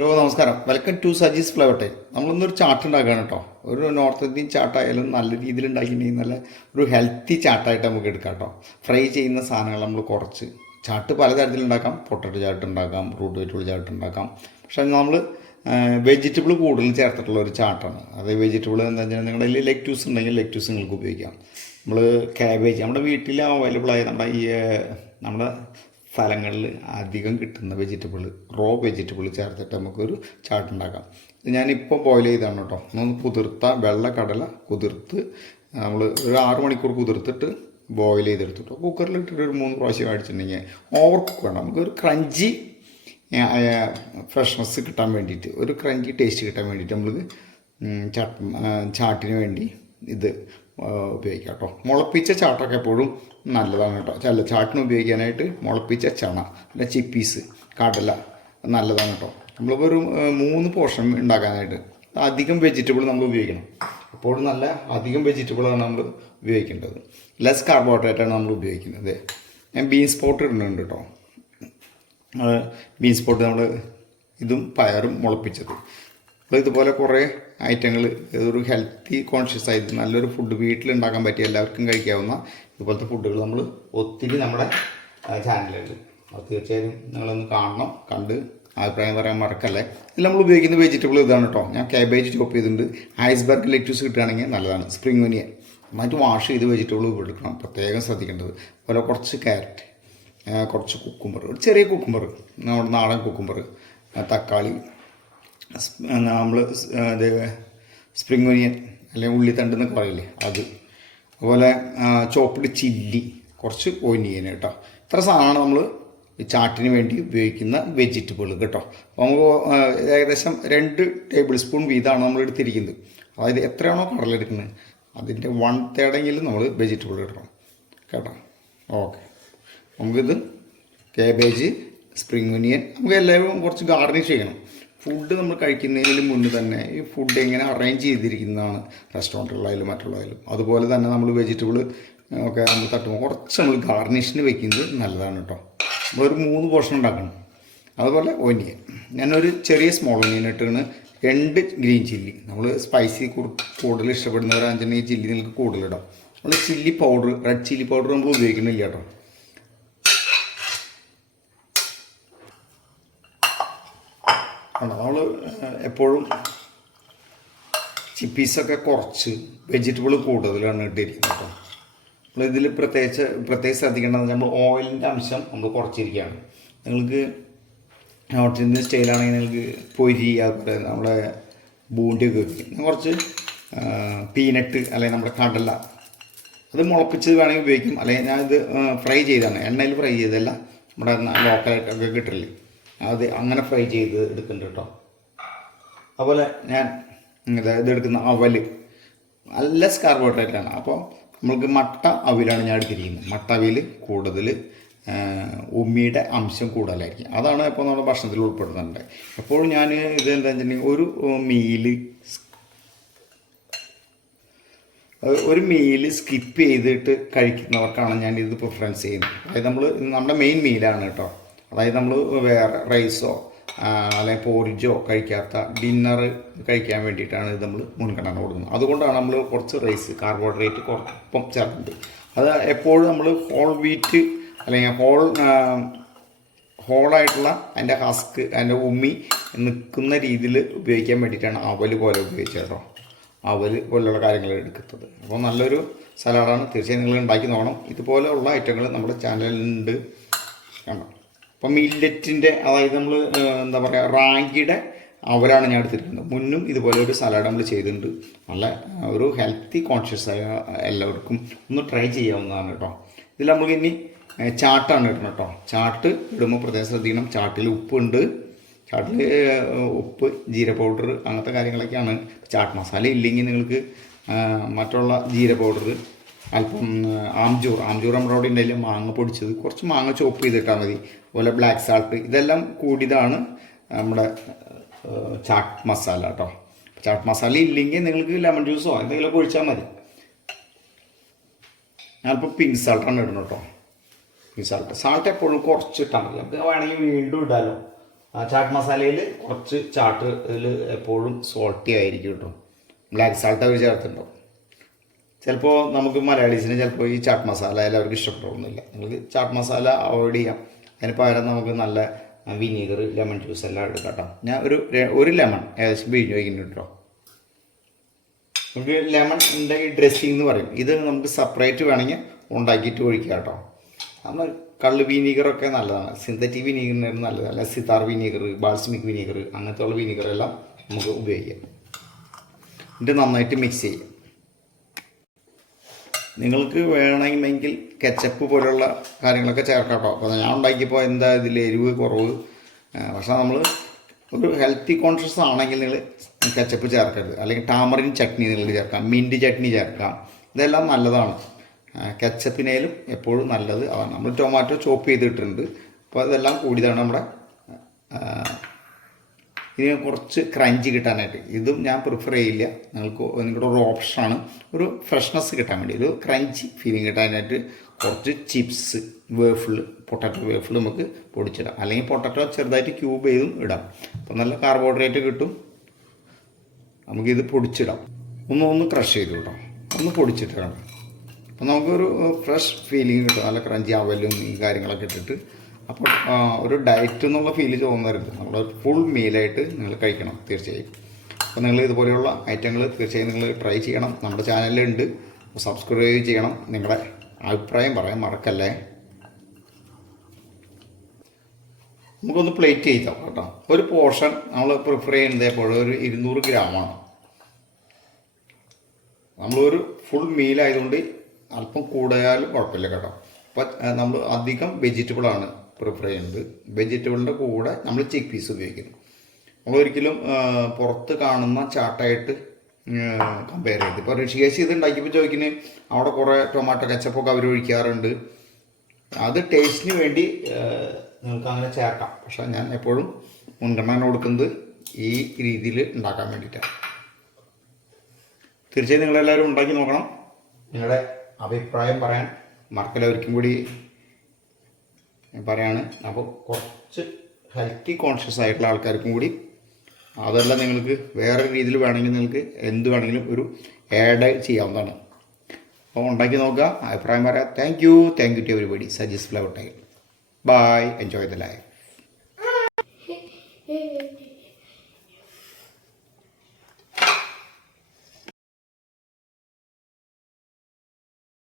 Hello നമസ്കാരം, welcome to Saji's flower time. നമ്മളൊന്നൊരു ചാട്ട് ഉണ്ടാക്കുകയാണ് കേട്ടോ. ഒരു നോർത്ത് ഇന്ത്യൻ ചാട്ടായാലും നല്ല രീതിയിൽ ഉണ്ടാക്കിയിട്ടുണ്ടെങ്കിൽ നല്ല ഒരു ഹെൽത്തി ചാട്ടായിട്ട് നമുക്ക് എടുക്കാം കേട്ടോ. ഫ്രൈ ചെയ്യുന്ന സാധനങ്ങൾ നമ്മൾ കുറച്ച് ചാട്ട് പലതരത്തിലുണ്ടാക്കാം. പൊട്ടറ്റോ ചാട്ട് ഉണ്ടാക്കാം, റൂട്ട് വെജിറ്റബിൾ ചാട്ട് ഉണ്ടാക്കാം. പക്ഷേ നമ്മൾ വെജിറ്റബിൾ കൂടുതൽ ചേർത്തിട്ടുള്ള ഒരു ചാട്ടാണ്. അത് വെജിറ്റബിൾ എന്താ വെച്ചാൽ നിങ്ങളുടെ കയ്യിൽ ലെഗ്യൂസ് ഉണ്ടെങ്കിൽ ലെഗ്യൂസ് നിങ്ങൾക്ക് ഉപയോഗിക്കാം. നമ്മൾ ക്യാബേജ് നമ്മുടെ വീട്ടിൽ അവൈലബിളായ നമ്മുടെ സ്ഥലങ്ങളിൽ അധികം കിട്ടുന്ന വെജിറ്റബിൾ, റോ വെജിറ്റബിൾ ചേർത്തിട്ട് നമുക്കൊരു ചാട്ട് ഉണ്ടാക്കാം. ഞാനിപ്പോൾ ബോയിൽ ചെയ്താണ് കേട്ടോ. ഒന്ന് കുതിർത്ത വെള്ളക്കടല കുതിർത്ത് നമ്മൾ ഒരു 6 മണിക്കൂർ കുതിർത്തിട്ട് ബോയിൽ ചെയ്തെടുത്തിട്ടോ കുക്കറിലിട്ടിട്ട് ഒരു 3 പ്രാവശ്യം അടിച്ചിട്ടുണ്ടെങ്കിൽ ഓവർ കുക്ക് വേണം. നമുക്കൊരു ക്രഞ്ചി ഫ്രഷ്നെസ് കിട്ടാൻ വേണ്ടിയിട്ട്, ഒരു ക്രഞ്ചി ടേസ്റ്റ് കിട്ടാൻ വേണ്ടിയിട്ട് നമ്മൾക്ക് ചാട്ടിന് വേണ്ടി ഇത് ഉപയോഗിക്കാം കേട്ടോ. മുളപ്പിച്ച ചാട്ടൊക്കെ എപ്പോഴും നല്ലതാണ് കേട്ടോ. ചാട്ടിന് ഉപയോഗിക്കാനായിട്ട് മുളപ്പിച്ച ചണ അല്ല ചിപ്പീസ് കടല നല്ലതാണ് കേട്ടോ. നമ്മളിപ്പോൾ ഒരു 3 പോർഷൻ ഉണ്ടാക്കാനായിട്ട് അധികം വെജിറ്റബിൾ നമ്മൾ ഉപയോഗിക്കണം. എപ്പോഴും നല്ല അധികം വെജിറ്റബിളാണ് നമ്മൾ ഉപയോഗിക്കേണ്ടത്. ലെസ് കാർബോഹൈഡ്രേറ്റാണ് നമ്മൾ ഉപയോഗിക്കുന്നത്. ഞാൻ ബീൻസ് പൗഡർ ഇടുന്നുണ്ട് കേട്ടോ. ബീൻസ് പൗഡർ നമ്മൾ ഇതും പയറും മുളപ്പിച്ചത്. അപ്പോൾ ഇതുപോലെ കുറേ ഐറ്റങ്ങൾ, ഒരു ഹെൽത്തി കോൺഷ്യസ് ആയിട്ട് നല്ലൊരു ഫുഡ് വീട്ടിലുണ്ടാക്കാൻ പറ്റിയ എല്ലാവർക്കും കഴിക്കാവുന്ന ഇതുപോലത്തെ ഫുഡുകൾ നമ്മൾ ഒത്തിരി നമ്മുടെ ചാനലുണ്ട്. അത് തീർച്ചയായും നിങ്ങളൊന്ന് കാണണം, കണ്ട് അഭിപ്രായം പറയാൻ മറക്കല്ലേ. ഇതിൽ നമ്മൾ ഉപയോഗിക്കുന്ന വെജിറ്റബിൾ ഇതാണ് കേട്ടോ. ഞാൻ കാബേജ് ചോപ്പ് ചെയ്തിട്ടുണ്ട്. ഐസ്ബർഗ് ലെറ്റ്യൂസ് കിട്ടുകയാണെങ്കിൽ നല്ലതാണ്. സ്പ്രിംഗ് ഒനിയൻ നന്നായിട്ട് വാഷ് ചെയ്ത് വെജിറ്റബിൾ എടുക്കണം, പ്രത്യേകം ശ്രദ്ധിക്കേണ്ടത്. അതുപോലെ കുറച്ച് ക്യാരറ്റ്, കുറച്ച് കുക്കുംബർ, ഒരു ചെറിയ കുക്കുംബർ, നമ്മുടെ നാടൻ കുക്കുംബർ, തക്കാളി, നമ്മൾ സ്പ്രിംഗ് ഒനിയൻ അല്ലെങ്കിൽ ഉള്ളിത്തണ്ട് എന്നൊക്കെ പറയില്ലേ അത്, അതുപോലെ ചോപ്പ്ഡ് ചില്ലി, കുറച്ച് ഒനിയൻ കേട്ടോ. ഇത്ര സാധനമാണ് നമ്മൾ ചാട്ടിന് വേണ്ടി ഉപയോഗിക്കുന്ന വെജിറ്റബിൾ കേട്ടോ. അപ്പോൾ നമുക്ക് ഏകദേശം 2 ടേബിൾ സ്പൂൺ വീതമാണ് നമ്മൾ എടുത്തിരിക്കുന്നത്. അതായത് എത്രയാണോ കടലെടുക്കുന്നത് അതിൻ്റെ 1/3 നമ്മൾ വെജിറ്റബിൾ ഇടണം കേട്ടോ. ഓക്കെ, നമുക്കിത് കാബേജ്, സ്പ്രിംഗ് ഒനിയൻ, നമുക്ക് എല്ലാവരും കുറച്ച് ഗാർണിഷ് ചെയ്യണം. ഫുഡ് നമ്മൾ കഴിക്കുന്നതിന് മുന്നേ തന്നെ ഈ ഫുഡ് എങ്ങനെ അറേഞ്ച് ചെയ്തിരിക്കുന്നതാണ് റെസ്റ്റോറൻറ്റുകളായാലും മറ്റുള്ളതായാലും. അതുപോലെ തന്നെ നമ്മൾ വെജിറ്റബിൾ ഒക്കെ നമ്മൾ തട്ടുമ്പോൾ കുറച്ച് നമ്മൾ ഗാർണിഷിന് വെക്കുന്നത് നല്ലതാണ് കേട്ടോ. നമ്മളൊരു 3 പോർഷൻ ഉണ്ടാക്കണം. അതുപോലെ ഒനിയൻ, ഞാനൊരു ചെറിയ സ്മോൾ ഒനിയൻ ഇട്ടാണ്. 2 ഗ്രീൻ ചില്ലി, നമ്മൾ സ്പൈസി കൂടുതൽ ഇഷ്ടപ്പെടുന്നവരാണെന്നുണ്ടെങ്കിൽ ഈ ചില്ലി നിങ്ങൾക്ക് കൂടുതലിടാം. നമ്മൾ chilli powder, red chilli powder നമ്മൾ ഉപയോഗിക്കുന്നില്ല കേട്ടോ. നമ്മൾ എപ്പോഴും ചിപ്പീസൊക്കെ കുറച്ച് വെജിറ്റബിൾ കൂടുതലാണ് ഇട്ടിരിക്കുന്നത് കേട്ടോ. നമ്മളിതിൽ പ്രത്യേകിച്ച് ശ്രദ്ധിക്കേണ്ടത് നമ്മൾ ഓയിലിൻ്റെ അംശം നമ്മൾ കുറച്ചിരിക്കുകയാണ്. നിങ്ങൾക്ക് നോർത്ത് ഇന്ത്യൻ സ്റ്റൈലാണെങ്കിൽ നിങ്ങൾക്ക് പൊരി, അതുപോലെ നമ്മുടെ ബൂണ്ടിയൊക്കെ വയ്ക്കും. ഞാൻ കുറച്ച് പീനട്ട് അല്ലെങ്കിൽ നമ്മുടെ കടല അത് മുളപ്പിച്ചത് വേണമെങ്കിൽ ഉപയോഗിക്കും. അല്ലെങ്കിൽ ഞാനിത് ഫ്രൈ ചെയ്താണ്, എണ്ണയിൽ ഫ്രൈ ചെയ്തല്ല, നമ്മുടെ ലോക്കലായിട്ടൊക്കെ കിട്ടില്ലേ അത് അങ്ങനെ ഫ്രൈ ചെയ്ത് എടുക്കുന്നുണ്ട് കേട്ടോ. അതുപോലെ ഞാൻ ഇതെടുക്കുന്ന അവൽ നല്ല കാർബോഹൈഡ്രേറ്റാണ്. അപ്പോൾ നമ്മൾക്ക് മട്ട അവിലാണ് ഞാൻ എടുത്തിരിക്കുന്നത്. മട്ട അവിൽ കൂടുതൽ ഉമ്മിയുടെ അംശം കൂടുതലായിരിക്കും. അതാണ് ഇപ്പോൾ നമ്മുടെ ഭക്ഷണത്തിൽ ഉൾപ്പെടുന്നുണ്ട്. എപ്പോഴും ഞാൻ ഇത് എന്താ വെച്ചിട്ടുണ്ടെങ്കിൽ ഒരു മീല് സ്കിപ്പ് ചെയ്തിട്ട് കഴിക്കുന്നവർക്കാണ് ഞാൻ ഇത് പ്രിഫറൻസ് ചെയ്യുന്നത്. അതായത് നമ്മുടെ മെയിൻ മീലാണ് കേട്ടോ. അതായത് നമ്മൾ വേറെ റൈസോ അല്ലെങ്കിൽ പോരിജോ കഴിക്കാത്ത ഡിന്നർ കഴിക്കാൻ വേണ്ടിയിട്ടാണ് ഇത് നമ്മൾ മുൻഗണന കൊടുക്കുന്നത്. അതുകൊണ്ടാണ് നമ്മൾ കുറച്ച് റൈസ് കാർബോഹൈഡ്രേറ്റ് കുറപ്പം ചേർക്കുന്നത്. അത് എപ്പോഴും നമ്മൾ ഹോൾ വീറ്റ് അല്ലെങ്കിൽ ഹോളായിട്ടുള്ള അതിൻ്റെ ഹസ്ക്, അതിൻ്റെ ഉമ്മി നിൽക്കുന്ന രീതിയിൽ ഉപയോഗിക്കാൻ വേണ്ടിയിട്ടാണ് അവൽ പോലെ ഉപയോഗിച്ചത് കേട്ടോ. അവൽ പോലുള്ള കാര്യങ്ങൾ എടുക്കുന്നത്. അപ്പോൾ നല്ലൊരു സലാഡാണ്. തീർച്ചയായും നിങ്ങൾ ഉണ്ടാക്കി നോക്കണം. ഇതുപോലെയുള്ള ഐറ്റങ്ങൾ നമ്മുടെ ചാനലിലുണ്ട് കണ്ടോ. അപ്പോൾ മില്ലറ്റിൻ്റെ, അതായത് നമ്മൾ എന്താ പറയുക, റാഗിയുടെ അവലാണ് ഞാൻ എടുത്തിരിക്കുന്നത്. മുന്നും ഇതുപോലെ ഒരു സലാഡ് നമ്മൾ ചെയ്തിട്ടുണ്ട്. നല്ല ഒരു ഹെൽത്തി കോൺഷ്യസ് ആയ എല്ലാവർക്കും ഒന്ന് ട്രൈ ചെയ്യാവുന്നതാണ് കേട്ടോ. ഇതിൽ നമുക്ക് ഇനി ചാട്ടാണ് ഇടണം കേട്ടോ. ചാട്ട് ഇടുമ്പോൾ പ്രത്യേകം ശ്രദ്ധിക്കണം. ചാട്ടിൽ ഉപ്പുണ്ട്. ചാട്ടിൽ ഉപ്പ്, ജീര പൗഡർ, അങ്ങനത്തെ കാര്യങ്ങളൊക്കെയാണ്. ചാട്ട് മസാല ഇല്ലെങ്കിൽ നിങ്ങൾക്ക് മറ്റുള്ള ജീര പൗഡർ, അല്പം ആംചൂർ നമ്മുടെ അവിടെ ഉണ്ടെങ്കിൽ മാങ്ങ പൊടിച്ചത്, കുറച്ച് മാങ്ങ ചോപ്പ് ചെയ്തിട്ടാൽ മതി. അതുപോലെ ബ്ലാക്ക് സാൾട്ട്, ഇതെല്ലാം കൂടിയതാണ് നമ്മുടെ ചാട്ട് മസാല കേട്ടോ. ചാട്ട് മസാല ഇല്ലെങ്കിൽ നിങ്ങൾക്ക് ലെമൺ ജ്യൂസോ എന്തെങ്കിലും ഒഴിച്ചാൽ മതി. ഞാനിപ്പോൾ പിങ്ക് സാൾട്ടാണ് ഇടണം കേട്ടോ. പിങ്ക് സാൾട്ട് എപ്പോഴും കുറച്ചിട്ടാൽ മതി. നമുക്ക് വേണമെങ്കിൽ വീണ്ടും ഇടാലോ. ചാട്ട് മസാലയിൽ കുറച്ച് ചാട്ട് ഇതിൽ എപ്പോഴും സോൾട്ടി ആയിരിക്കും കേട്ടോ. ബ്ലാക്ക് സാൾട്ട് അവർ ചേർത്തിട്ടുണ്ടാവും. ചിലപ്പോൾ നമുക്ക് മലയാളീസിന് ചിലപ്പോൾ ഈ ചാട്ട് മസാല എല്ലാവർക്കും ഇഷ്ടപ്പെടുന്നില്ല. നിങ്ങൾക്ക് ചാട്ട് മസാല അവോയ്ഡ് ചെയ്യാം. അതിന് പകരം നമുക്ക് നല്ല വിനീഗർ, ലെമൺ ജ്യൂസ് എല്ലാം എടുക്കാം കേട്ടോ. ഞാൻ ഒരു ലെമൺ ഏകദേശം പിഴിഞ്ഞ് വയ്ക്കുന്നുണ്ട് കേട്ടോ. നമുക്ക് ലെമണിൻ്റെ ഈ ഡ്രസ്സിങ് എന്ന് പറയും, ഇത് നമുക്ക് സെപ്പറേറ്റ് വേണമെങ്കിൽ ഉണ്ടാക്കിയിട്ട് ഒഴിക്കാം കേട്ടോ. നമ്മൾ കള്ള് വിനീഗറൊക്കെ നല്ലതാണ്, സിന്തറ്റിക് വിനീഗറിന് നല്ലതല്ല. സിതാർ വിനീഗർ, ബാൾസമിക് വിനീഗർ, അങ്ങനത്തെ ഉള്ള വിനീഗറെല്ലാം നമുക്ക് ഉപയോഗിക്കാം. ഇത് നന്നായിട്ട് മിക്സ് ചെയ്യാം. നിങ്ങൾക്ക് വേണമെങ്കിൽ കെച്ചപ്പ് പോലുള്ള കാര്യങ്ങളൊക്കെ ചേർക്കാം കേട്ടോ. അപ്പോൾ ഞാൻ ഉണ്ടാക്കിയപ്പോൾ എന്താ ഇതിൽ എരിവ് കുറവ്. പക്ഷേ നമ്മൾ ഒരു ഹെൽത്തി കോൺഷ്യസ് ആണെങ്കിൽ നിങ്ങൾ കെച്ചപ്പ് ചേർക്കരുത്. അല്ലെങ്കിൽ ടാമറിൻ ചട്നി നിങ്ങൾക്ക് ചേർക്കാം, മിൻറ്റ് ചട്നി ചേർക്കാം. ഇതെല്ലാം നല്ലതാണ്. കെച്ചപ്പിനേലും എപ്പോഴും നല്ലത് അതാണ്. നമ്മൾ ടൊമാറ്റോ ചോപ്പ് ചെയ്തിട്ടുണ്ട്. അപ്പോൾ അതെല്ലാം കൂടിയതാണ് നമ്മുടെ ഇതിന് കുറച്ച് ക്രഞ്ച് കിട്ടാനായിട്ട്. ഇതും ഞാൻ പ്രിഫർ ചെയ്യില്ല. നിങ്ങളുടെ ഒരു ഓപ്ഷനാണ്. ഒരു ഫ്രഷ്നെസ് കിട്ടാൻ വേണ്ടി, ഒരു ക്രഞ്ച് ഫീലിംഗ് കിട്ടാനായിട്ട് കുറച്ച് ചിപ്സ്, വേഫിൾ, പൊട്ടാറ്റോ വേഫിൾ നമുക്ക് പൊടിച്ചിടാം. അല്ലെങ്കിൽ പൊട്ടാറ്റോ ചെറുതായിട്ട് ക്യൂബ് ചെയ്തും ഇടാം. അപ്പോൾ നല്ല കാർബോഹൈഡ്രേറ്റ് കിട്ടും. നമുക്കിത് പൊടിച്ചിടാം. ഒന്ന് ക്രഷ് ചെയ്ത് കിട്ടാം, ഒന്ന് പൊടിച്ചിട്ടാണ്. അപ്പോൾ നമുക്കൊരു ഫ്രഷ് ഫീലിംഗ് കിട്ടും. നല്ല ക്രഞ്ചി അവലും ഈ കാര്യങ്ങളൊക്കെ ഇട്ടിട്ട്. അപ്പോൾ ഒരു ഡയറ്റ് എന്നുള്ള ഫീല് തോന്നരുത്. നമ്മൾ ഫുൾ മീലായിട്ട് നിങ്ങൾ കഴിക്കണം തീർച്ചയായും. അപ്പോൾ നിങ്ങൾ ഇതുപോലെയുള്ള ഐറ്റങ്ങൾ തീർച്ചയായും നിങ്ങൾ ട്രൈ ചെയ്യണം. നമ്മുടെ ചാനലിലുണ്ട്, സബ്സ്ക്രൈബ് ചെയ്യണം. നിങ്ങളുടെ അഭിപ്രായം പറയാൻ മറക്കല്ലേ. നമുക്കൊന്ന് പ്ലേറ്റ് ചെയ്താൽ കേട്ടോ. ഒരു പോർഷൻ നമ്മൾ പ്രിഫർ ചെയ്യുന്നത് എപ്പോഴും ഒരു 200 ഗ്രാമാണ്. നമ്മളൊരു ഫുൾ മീലായതുകൊണ്ട് അല്പം കൂടുതലായാലും കുഴപ്പമില്ല കേട്ടോ. അപ്പോൾ നമ്മൾ അധികം വെജിറ്റബിളാണ് പ്രിഫർ ചെയ്യുന്നത്. വെജിറ്റബിളിൻ്റെ കൂടെ നമ്മൾ ചിക്ക് പീസ് ഉപയോഗിക്കുന്നു. നമ്മളൊരിക്കലും പുറത്ത് കാണുന്ന ചാട്ടായിട്ട് കമ്പയർ ചെയ്ത്. ഇപ്പോൾ ഋഷികേശ് ഇത് ഉണ്ടാക്കിയപ്പോൾ ചോദിക്കുന്നത് അവിടെ കുറേ ടൊമാറ്റോ കെച്ചപ്പൊക്കെ അവർ ഒഴിക്കാറുണ്ട്. അത് ടേസ്റ്റിന് വേണ്ടി നിങ്ങൾക്ക് അങ്ങനെ ചേർക്കാം. പക്ഷേ ഞാൻ എപ്പോഴും മുൻഗണന കൊടുക്കുന്നത് ഈ രീതിയിൽ ഉണ്ടാക്കാൻ വേണ്ടിയിട്ടാണ്. തീർച്ചയായും നിങ്ങളെല്ലാവരും ഉണ്ടാക്കി നോക്കണം. നിങ്ങളുടെ അഭിപ്രായം പറയാൻ മറക്കല്ല. ഒരിക്കലും കൂടി പറയാണ്. അപ്പോൾ കുറച്ച് ഹെൽത്തി കോൺഷ്യസ് ആയിട്ടുള്ള ആൾക്കാർക്കും കൂടി, അതല്ല നിങ്ങൾക്ക് വേറെ രീതിയിൽ വേണമെങ്കിൽ നിങ്ങൾക്ക് എന്ത് വേണമെങ്കിലും ഒരു ആഡ് ചെയ്യാവുന്നതാണ്. അപ്പോൾ ഉണ്ടാക്കി നോക്കുക, അഭിപ്രായം പറയാം. Thank you to everybody. Saji's flower time. Bye. Enjoy the life.